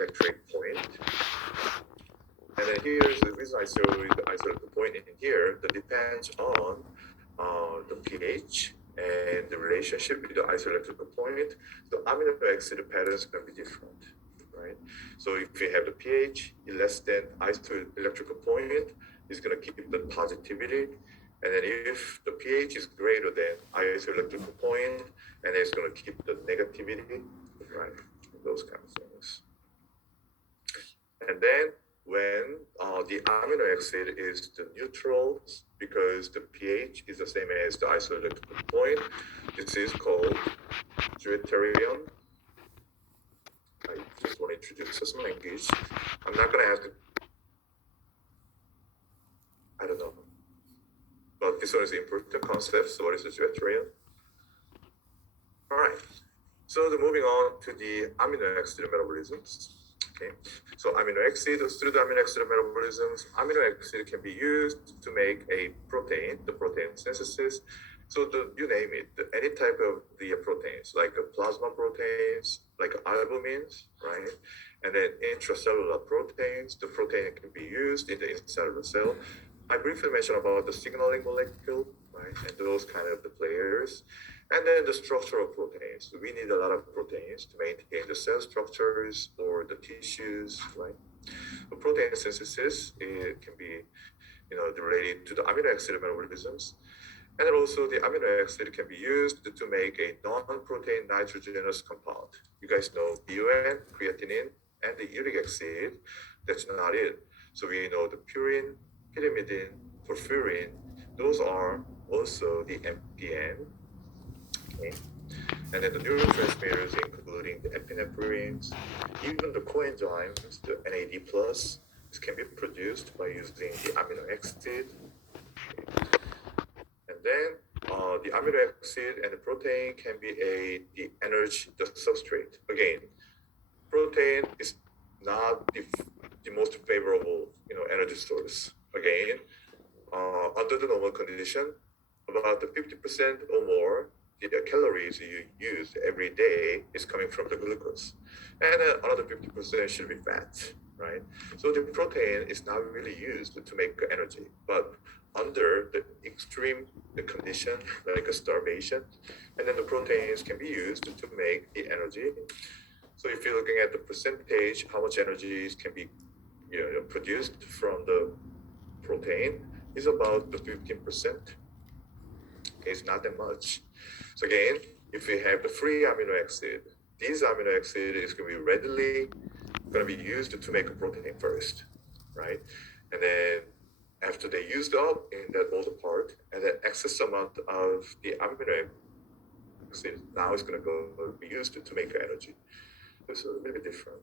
electric point. And then here's the reason I showed the isoelectric point in here. That depends on the pH and the relationship with the isoelectric point. The amino acid patterns can be different, right? So if you have the pH less than isoelectric point, it's going to keep the positivity. And then if the pH is greater than isoelectric point, and it's going to keep the negativity, right? Those kind of things. And then when the amino acid is the neutral, because the pH is the same as the isoelectric point, this is called deuterium. I just want to introduce some language. I'm not going to ask, I don't know. But this one is an important concept. So what is the deuterium? All right. So moving on to the amino acid metabolisms. Okay. So amino acid, through the amino acid metabolisms, amino acid can be used to make a protein, the protein synthesis. So you name it, any type of the proteins, like plasma proteins, like albumins, right? And then intracellular proteins, the protein can be used in the inside of the cell. I briefly mentioned about the signaling molecule, right? And those kind of the players. And then the structural proteins. We need a lot of proteins to maintain the cell structures or the tissues, right? The protein synthesis, it can be, related to the amino acid metabolisms. And then also the amino acid can be used to make a non-protein nitrogenous compound. You guys know BUN, creatinine, and the uric acid. That's not it. So we know the purine, pyrimidine, porphyrin. Those are also the MPN. Okay. And then the neurotransmitters, including the epinephrines, even the coenzymes, the NAD+, this can be produced by using the amino acid. Okay. And then the amino acid and the protein can be the energy, the substrate. Again, protein is not the most favorable, energy source. Again, under the normal condition, about the 50% or more the calories you use every day is coming from the glucose, and another 50% should be fat, right? So the protein is not really used to make energy, but under the extreme condition, like a starvation, and then the proteins can be used to make the energy. So if you're looking at the percentage, how much energy can be produced from the protein is about the 15%. Okay, it's not that much. So again, if we have the free amino acid, these amino acid is going to be readily going to be used to make a protein first, right? And then after they used up in that older part, and then excess amount of the amino acid now is going to be used to make energy. It's a little bit different.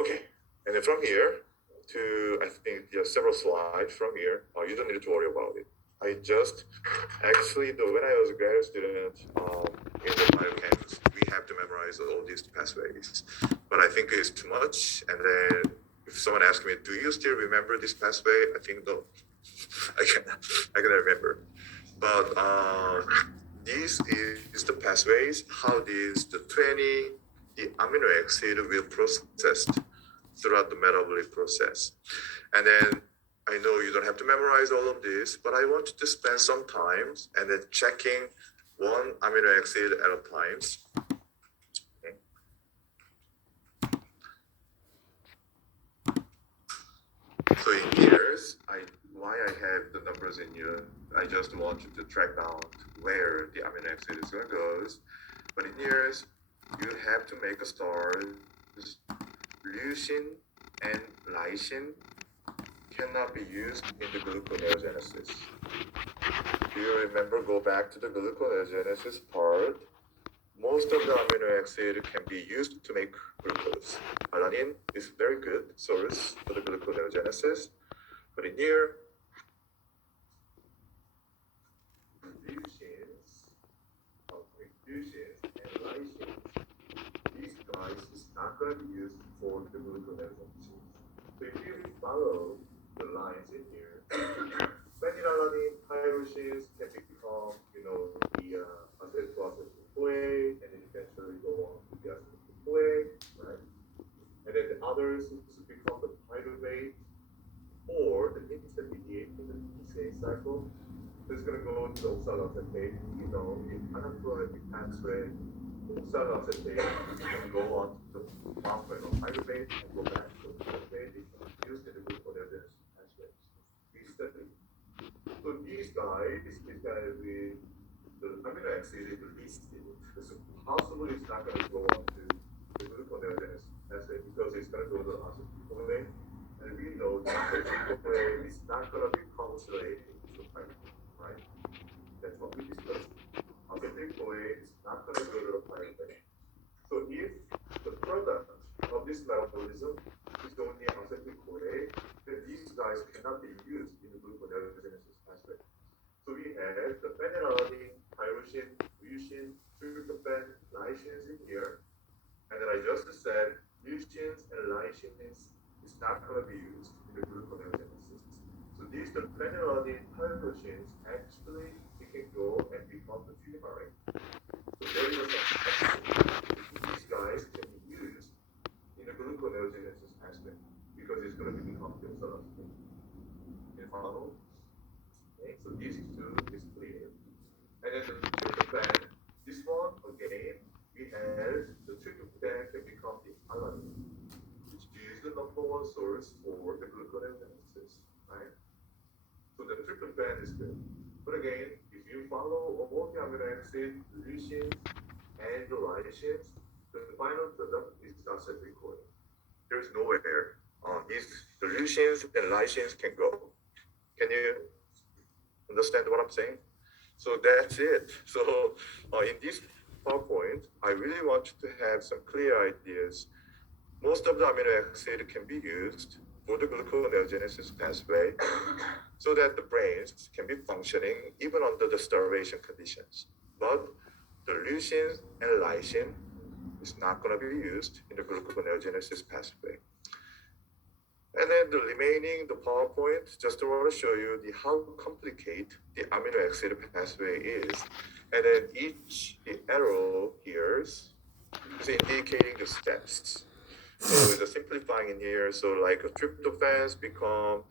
Okay, and then from here to, I think there are several slides from here. You don't need to worry about it. I just actually, when I was a graduate student in the biochemistry, we have to memorize all these pathways. But I think it's too much. And then if someone asks me, do you still remember this pathway? I think no, I cannot remember. But this is the pathways, how the amino acid will processed throughout the metabolic process. And then I know you don't have to memorize all of this, but I want you to spend some time and then checking one amino acid at a time. Okay. So in years, why I have the numbers in here, I just want you to track down where the amino acid is going to go. But in years, you have to make a start. Leucine and lysine cannot be used in the gluconeogenesis. Do you remember, go back to the gluconeogenesis part? Most of the amino acid can be used to make glucose. Alanine is very good source for the gluconeogenesis, but in here, leucines and lysine, these guys is not going to be used for the gluconeogenesis. So if you follow the lines in here, phenylalanine, tyrosines can become, the acetoacetyl-CoA, and then eventually go on to the acetyl-CoA, right? And then the others become the pyruvate or the intermediate in the PCA cycle. So it's going to go to the oxaloacetate. You know, in anaphylaxis pathway, oxaloacetate can go on to the pathway of pyruvate and go back to the pyruvate. It can be used in the gluconeogenesis pathway. We study. So these guys is going to be the amino acid is released. So possibly it's not going to go on to the gluconeogenesis pathway because it's going to go to the acetylcholine. And we know that the acetylcholine is not going to be concentrated to pyruvate, right? That's what we discussed. Acetylcholine is not going to go to the pyruvate. So if the product of this metabolism is only acetylcholine, then these guys cannot be used in the gluconeogenesis pathway. So we have the phenylalanine, tyrosine, leucine, tryptophan, lysines in here. And then I just said leucines and lysines is not going to be used in the gluconeogenesis. So these the phenylalanine, tyrosines actually it can go and become the fumarate. So there is some action. These guys can be used in the gluconeogenesis aspect because it's going to become the oxaloacetate. You follow? Okay, so these two is clear. And then the tryptophan, this one again, we have the tryptophan can become the alanine, which is the number one source for the gluconeogenesis, right? So the tryptophan is good. But again, if you follow all the amino acid, leucines, and the lysines, the final product is acetylcholine. There's nowhere the leucines and lysines can go. Can you understand what I'm saying? So that's it. So in this PowerPoint, I really want you to have some clear ideas. Most of the amino acid can be used for the gluconeogenesis pathway so that the brains can be functioning even under the starvation conditions. But the leucine and lysine is not going to be used in the gluconeogenesis pathway. And then the remaining, the PowerPoint, just want to show you how complicated the amino acid pathway is. And then the arrow here is indicating the steps. So the simplifying in here, so like tryptophans become,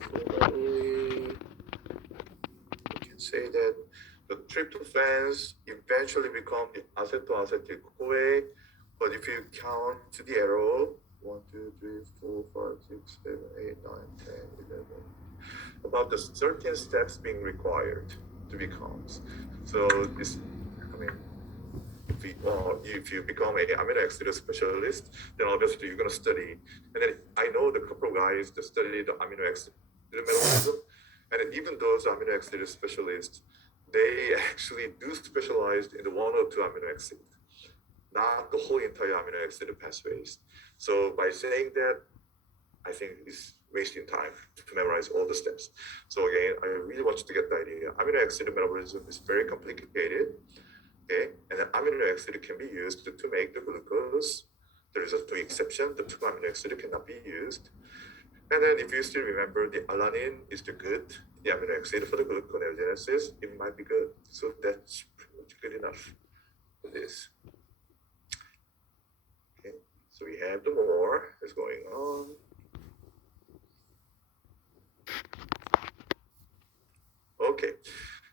probably we can say that the tryptophans eventually become the acetoacetyl-CoA, but if you count to the arrow, 1, 2, 3, 4, 5, 6, 7, 8, 9, 10, 11, about the 13 steps being required to become. So this, if you become an amino acid specialist, then obviously you're going to study. And then I know the couple of guys that study the amino acid metabolism, and then even those amino acid specialists, they actually do specialize in the 1 or 2 amino acid, not the whole entire amino acid pathways. So by saying that, I think it's wasting time to memorize all the steps. So again, I really want you to get the idea. Amino acid metabolism is very complicated. Okay, and the amino acid can be used to make the glucose. There is a 2 exception. The 2 amino acid cannot be used. And then if you still remember, the alanine is the amino acid for the gluconeogenesis, it might be good. So that's pretty much good enough for this. Okay, so we have the more that's going on. Okay,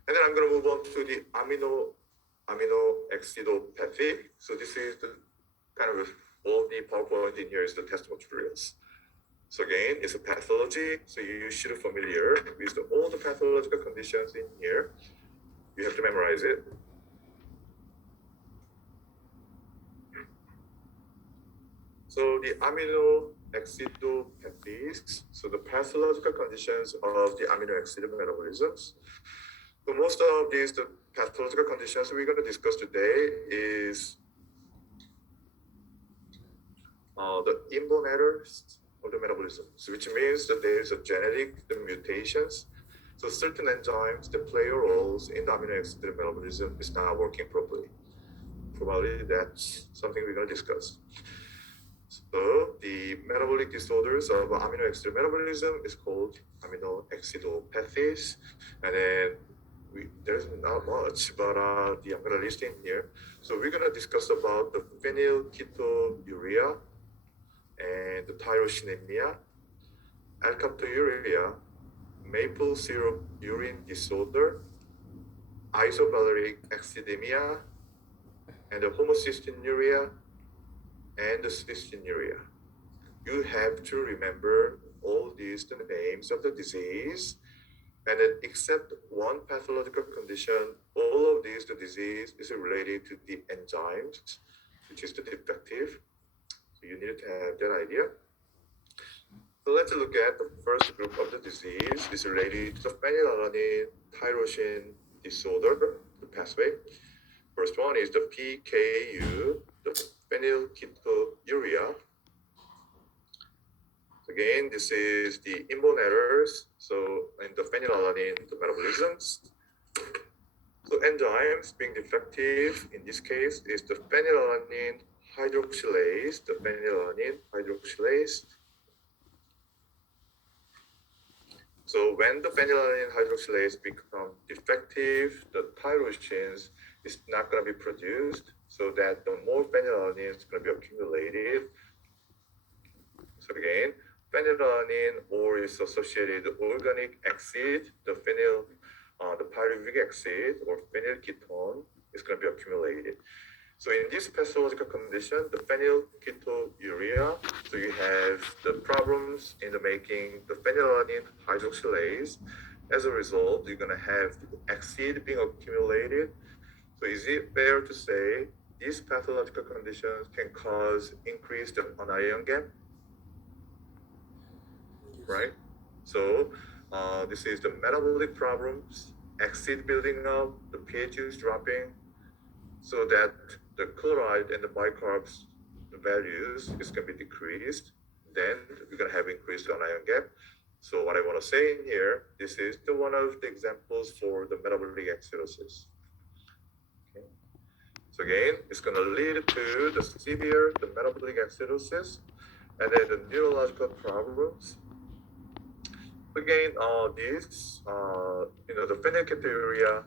and then I'm going to move on to the amino acidopathy. So this is the kind of all the PowerPoint in here is the test materials. So again, it's a pathology. So you should be familiar with all the pathological conditions in here. You have to memorize it. So the amino acidopathies, so the pathological conditions of the amino acid metabolisms. So most of these, the pathological conditions we're going to discuss today is the inborn errors of the metabolism, so which means that there is a genetic mutations. So certain enzymes that play roles in the amino acid metabolism is not working properly. Probably that's something we're going to discuss. So the metabolic disorders of amino acid metabolism is called amino acidopathies. And then there's not much, but I'm going to list in here. So we're going to discuss about the phenylketonuria and the tyrosinemia, alkaptonuria, maple syrup urine disorder, isovaleric acidemia, and the homocystinuria and the cystinuria. You have to remember all these the names of the disease, and then except one pathological condition, all of these the disease is related to the enzymes, which is the defective. So you need to have that idea. So let's look at the first group of the disease is related to the phenylalanine tyrosine disorder, the pathway. First one is the PKU, the phenylketonuria. Again, this is the inborn errors. So in the phenylalanine, the metabolisms. So enzymes being defective in this case is the phenylalanine hydroxylase, the phenylalanine hydroxylase. So when the phenylalanine hydroxylase become defective, the tyrosines is not going to be produced, so that the more phenylalanine is going to be accumulated. So again, phenylalanine or its associated organic acid, the pyruvic acid or phenylketone is going to be accumulated. So in this pathological condition, the phenylketonuria, so you have the problems in the making the phenylalanine hydroxylase. As a result, you're going to have acid being accumulated. So is it fair to say these pathological conditions can cause increased anion gap? Right? So this is the metabolic problems, acid building up, the pH is dropping, so that the chloride and the bicarbs values is going to be decreased. Then we're going to have increased anion gap. So what I want to say in here, this is one of the examples for the metabolic acidosis. Okay. So again, it's going to lead to the severe metabolic acidosis, and then the neurological problems. Again, the phenylketonuria,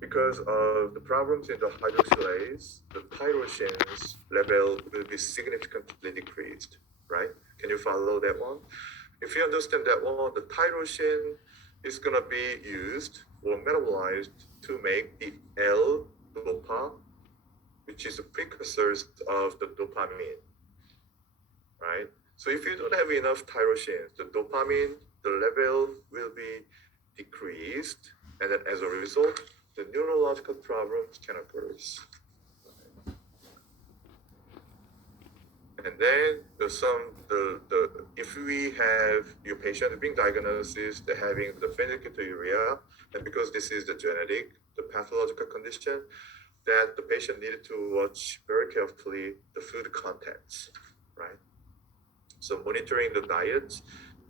because of the problems in the hydroxylase, the tyrosines level will be significantly decreased, right? Can you follow that one? If you understand that one, the tyrosine is going to be used or metabolized to make the L-dopa, which is the precursors of the dopamine, right? So if you don't have enough tyrosines, the dopamine, the level will be decreased, and then as a result, the neurological problems can occur. And then if we have your patient being diagnosed they're having the phenylketonuria, and because this is the genetic, the pathological condition, that the patient needed to watch very carefully the food contents, right? So monitoring the diet,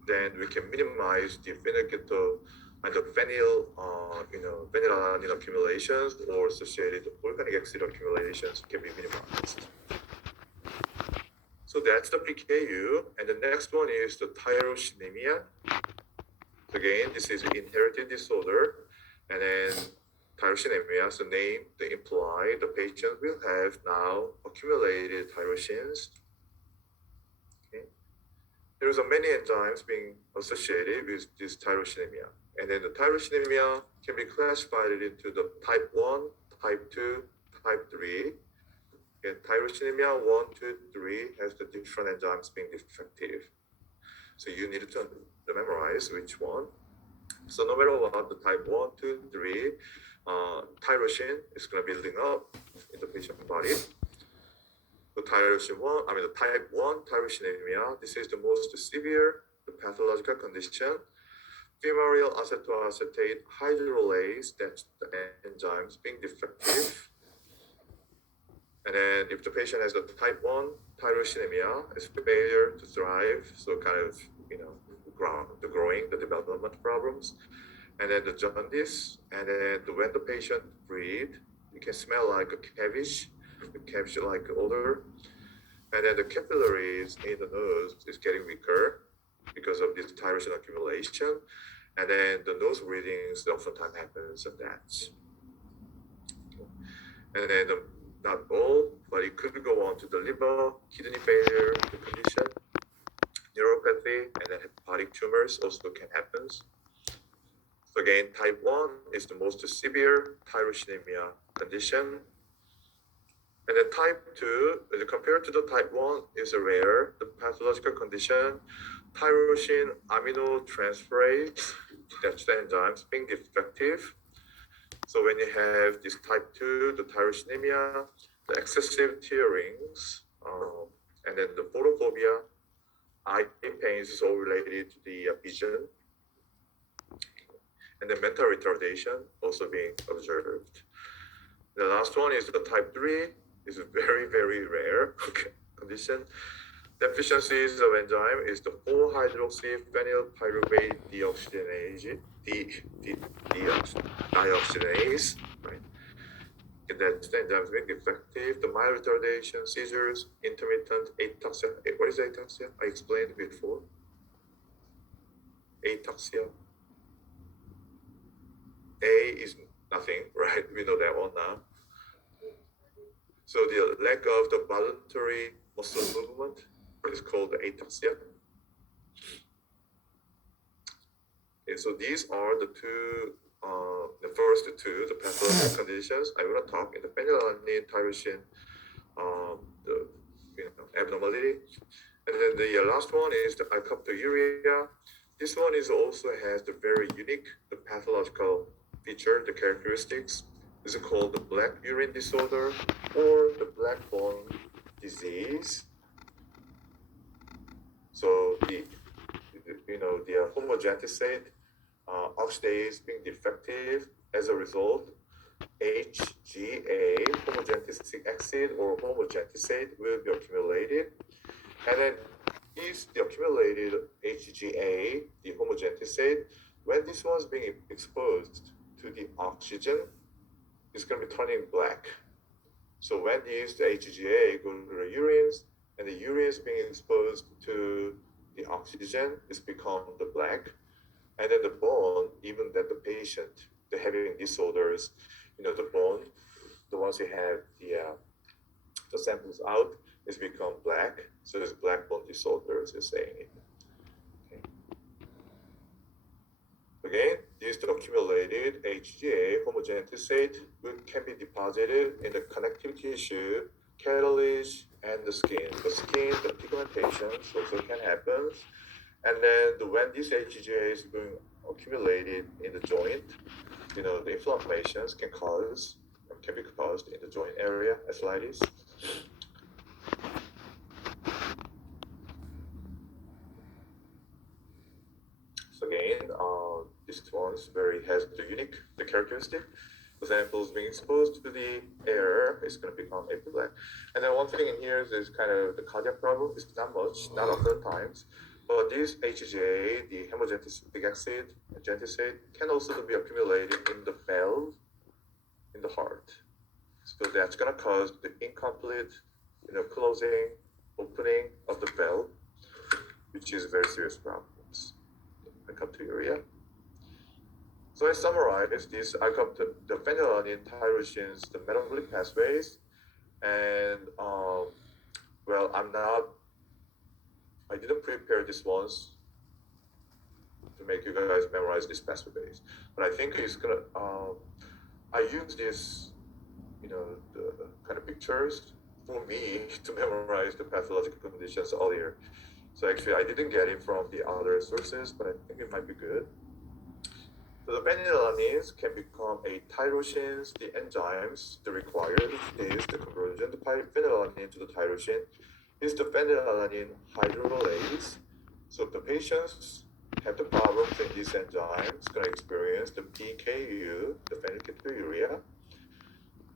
then we can minimize the phenylketo and the phenylalanine accumulations or associated organic acid accumulations can be minimized. So that's the PKU, and the next one is the tyrosinemia. Again, this is an inherited disorder, and then tyrosinemia, so name they imply the patient will have now accumulated tyrosines. Okay. There's many enzymes being associated with this tyrosinemia. And then the tyrosinemia can be classified into the type 1, type 2, type 3. And tyrosinemia 1, 2, 3 has the different enzymes being defective. So you need to memorize which one. So no matter what, the type 1, 2, 3, tyrosine is going to be building up in the patient body. The type 1 tyrosinemia, this is the most severe, the pathological condition. Fumarate acetoacetate hydrolase, that's the enzymes being defective. And then if the patient has the type 1 tyrosinemia, it's failure to thrive, so kind of, the development problems. And then the jaundice, and then when the patient breathe, you can smell like a cabbage like odor. And then the capillaries in the nose is getting weaker because of this tyrosine accumulation. And then the nose bleedings oftentimes happens and that. And then not all, but it could go on to the liver, kidney failure, the condition, neuropathy, and then hepatic tumors also can happen. So again, type 1 is the most severe tyrosinemia condition. And then type 2, compared to the type 1, is a rare, the pathological condition, tyrosine aminotransferase, that's the enzymes being defective. So when you have this type 2, the tyrosinemia, the excessive tearings, and then the photophobia, eye pains is all related to the vision. And then mental retardation also being observed. The last one is the type 3, is a very, very rare condition. Deficiencies of enzyme is the 4-hydroxyphenylpyruvate deoxygenase, dioxygenase, right? And that's the enzyme being defective. The mild retardation, seizures, intermittent ataxia. What is ataxia? I explained before. Ataxia. A is nothing, right? We know that one now. So the lack of the voluntary muscle movement is called the ataxia. And so these are the first two, the pathological conditions. I will talk in the phenylalanine tyrosine, the abnormality. And then the last one is the alkaptouria. This one is also has the very unique the pathological feature, the characteristics. This is called the black urine disorder or the black bone disease. So the homogentisate oxidase being defective as a result, HGA, homogentisic acid or homogentisate will be accumulated. And then is the accumulated HGA, the homogentisate, when this one's being exposed to the oxygen, it's going to be turning black. So when these the HGA go to the urines, and the urine is being exposed to the oxygen, it's become the black. And then the bone, even that the patient, they're having disorders, the bone, the ones who have the samples out, it's become black. So it's black bone disorders, you're saying it. Okay. Again, this accumulated HGA homogentisate can be deposited in the connective tissue, cartilage, and the skin. The skin, the pigmentations also can happen. And then when this HGA is being accumulated in the joint, the inflammations can be caused in the joint area, arthritis. So again, this one has the unique characteristic. The samples being exposed to the air is going to become black. And then one thing in here is kind of the cardiac problem. It's not much, not often times. But this HGA, the hemogentisic acid, gentisate, can also be accumulated in the valve in the heart. So that's going to cause the incomplete, closing, opening of the valve, which is very serious problems. Alkaptouria. So I summarize this. The phenylalanine tyrosines, the metabolic pathways, and I didn't prepare this ones to make you guys memorize this pathways, but I think it's gonna. I use this, the kind of pictures for me to memorize the pathological conditions earlier. So actually, I didn't get it from the other sources, but I think it might be good. So the phenylalanines can become a tyrosines, the enzymes, the required is the conversion, the phenylalanine to the tyrosine is the phenylalanine hydrolase. So if the patients have the problems in these enzymes, going to experience the PKU, the phenylketonuria.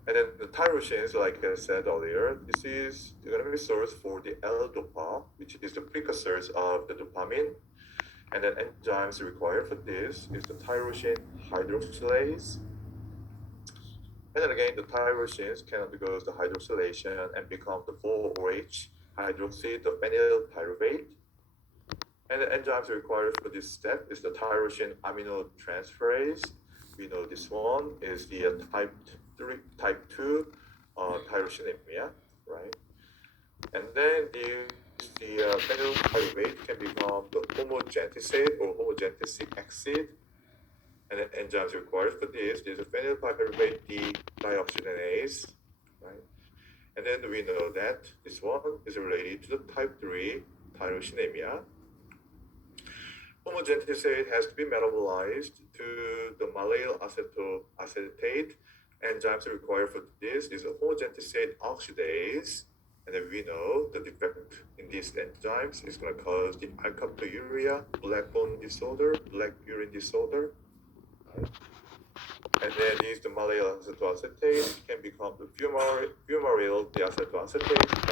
And then the tyrosines, like I said earlier, this is going to be source for the L-dopa, which is the precursors of the dopamine. And then enzymes required for this is the tyrosine hydroxylase. And then again, the tyrosines can undergo the hydroxylation and become the 4-OH hydroxy, the phenyl pyruvate. And the enzymes required for this step is the tyrosine aminotransferase. We know this one is the type 2 tyrosinemia, right? And then the phenyl pyruvate can become the homogentisate or homogentisic acid. And the enzymes required for this is a phenyl pyruvate dehydrogenase, right? And then we know that this one is related to the type 3 tyrosinemia. Homogentisate has to be metabolized to the mallyl acetoacetate. Enzymes required for this is a homogentisate oxidase. And then we know the defect in these enzymes is going to cause the alkaptouria, black bone disorder, black urine disorder. Right? And then these the mallyl acetoacetate can become the fumaryl deacetoacetate.